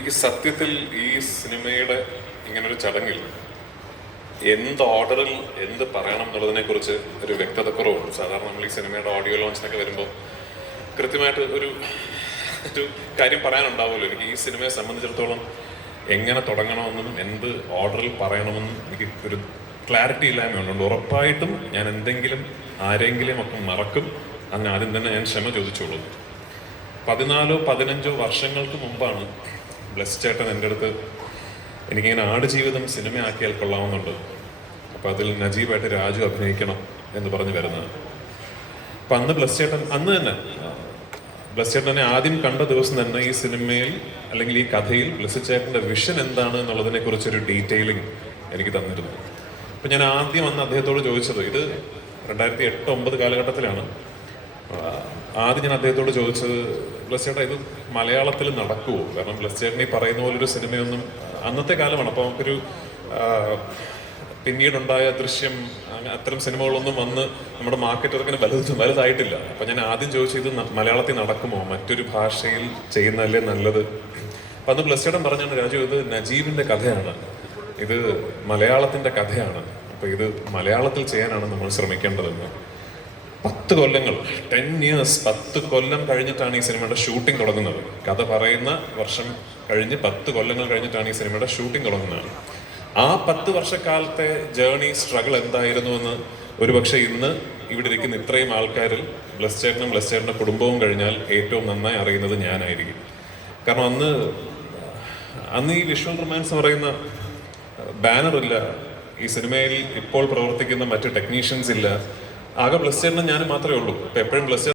എനിക്ക് സത്യത്തിൽ ഈ സിനിമയുടെ ഇങ്ങനൊരു ചടങ്ങിൽ എന്ത് ഓർഡറിൽ എന്ത് പറയണം എന്നുള്ളതിനെ കുറിച്ച് ഒരു വ്യക്തത കുറവുണ്ട്. സാധാരണ നമ്മൾ ഈ സിനിമയുടെ ഓഡിയോ ലോഞ്ചിനൊക്കെ വരുമ്പോൾ കൃത്യമായിട്ട് ഒരു ഒരു കാര്യം പറയാനുണ്ടാവുമല്ലോ. എനിക്ക് ഈ സിനിമയെ സംബന്ധിച്ചിടത്തോളം എങ്ങനെ തുടങ്ങണമെന്നും എന്ത് ഓർഡറിൽ പറയണമെന്നും എനിക്ക് ഒരു ക്ലാരിറ്റി ഇല്ലായ്മയുണ്ട്. ഉറപ്പായിട്ടും ഞാൻ എന്തെങ്കിലും ആരെങ്കിലും ഒക്കെ മറക്കും. അങ്ങനെ ആദ്യം തന്നെ ഞാൻ ക്ഷമ ചോദിച്ചോളൂ. പതിനാലോ പതിനഞ്ചോ വർഷങ്ങൾക്ക് മുമ്പാണ് ബ്ലസ് ചേട്ടൻ എന്റെ അടുത്ത് എനിക്കിങ്ങനെ ആട് ജീവിതം സിനിമയാക്കിയാൽ കൊള്ളാമെന്നുണ്ട് അപ്പോൾ അതിൽ നജീബായിട്ട് രാജു അഭിനയിക്കണം എന്ന് പറഞ്ഞ് വരുന്നത്. അപ്പം അന്ന് ബ്ലസ് ചേട്ടൻ അന്ന് തന്നെ ബ്ലസ് ചേട്ടനെ ആദ്യം കണ്ട ദിവസം തന്നെ ഈ സിനിമയിൽ അല്ലെങ്കിൽ ഈ കഥയിൽ ബ്ലസ് ചേട്ടന്റെ വിഷൻ എന്താണ് എന്നുള്ളതിനെ കുറിച്ചൊരു ഡീറ്റെയിലിംഗ് എനിക്ക് തന്നിരുന്നു. അപ്പം ഞാൻ ആദ്യം അന്ന് അദ്ദേഹത്തോട് ചോദിച്ചത് ഇത് രണ്ടായിരത്തി എട്ട് ഒമ്പത് കാലഘട്ടത്തിലാണ്. ആദ്യം ഞാൻ അദ്ദേഹത്തോട് ചോദിച്ചത് ബ്ലസ് ഇത് മലയാളത്തിൽ നടക്കുമോ കാരണം ബ്ലസ് ചേട്ടൻ ഈ പറയുന്ന പോലെ ഒരു സിനിമയൊന്നും അന്നത്തെ കാലമാണ്. അപ്പോൾ നമുക്കൊരു പിന്നീടുണ്ടായ ദൃശ്യം അത്തരം സിനിമകളൊന്നും വന്ന് നമ്മുടെ മാർക്കറ്റ് ഇറക്കിന് വലുത് വലുതായിട്ടില്ല. അപ്പൊ ഞാൻ ആദ്യം ചോദിച്ചു ഇത് മലയാളത്തിൽ നടക്കുമോ? മറ്റൊരു ഭാഷയിൽ ചെയ്യുന്നതല്ലേ നല്ലത്? അപ്പൊ അന്ന് ബ്ലസ് ചേട്ടൻ പറഞ്ഞാണ് രാജു ഇത് നജീബിന്റെ കഥയാണ്. ഇത് മലയാളത്തിന്റെ കഥയാണ്. അപ്പൊ ഇത് മലയാളത്തിൽ ചെയ്യാനാണ് നമ്മൾ ശ്രമിക്കേണ്ടതെന്ന്. പത്ത് കൊല്ലങ്ങൾ ടെൻ ഇയേഴ്സ് പത്ത് കൊല്ലം കഴിഞ്ഞിട്ടാണ് ഈ സിനിമയുടെ ഷൂട്ടിംഗ് തുടങ്ങുന്നത്. കഥ പറയുന്ന വർഷം കഴിഞ്ഞ് പത്ത് കൊല്ലങ്ങൾ കഴിഞ്ഞിട്ടാണ് ഈ സിനിമയുടെ ഷൂട്ടിംഗ് തുടങ്ങുന്നത്. ആ പത്ത് വർഷക്കാലത്തെ ജേർണി സ്ട്രഗിൾ എന്തായിരുന്നു എന്ന് ഒരുപക്ഷെ ഇന്ന് ഇവിടെ ഇരിക്കുന്ന ഇത്രയും ആൾക്കാരിൽ ബ്ലസ് ചേട്ടനും ബ്ലസ് ചേട്ടന്റെ കുടുംബവും കഴിഞ്ഞാൽ ഏറ്റവും നന്നായി അറിയുന്നത് ഞാനായിരിക്കും. കാരണം അന്ന് അന്ന് ഈ വിഷ്വൽ റൊമാൻസ് പറയുന്ന ബാനറില്ല ഈ സിനിമയിൽ ഇപ്പോൾ പ്രവർത്തിക്കുന്ന മറ്റ് ടെക്നീഷ്യൻസ് ഇല്ല. ആകെ ബ്ലസ് ചെയ്യണം ഞാനും മാത്രമേ ഉള്ളൂ. ഇപ്പൊ എപ്പോഴും ബ്ലസ്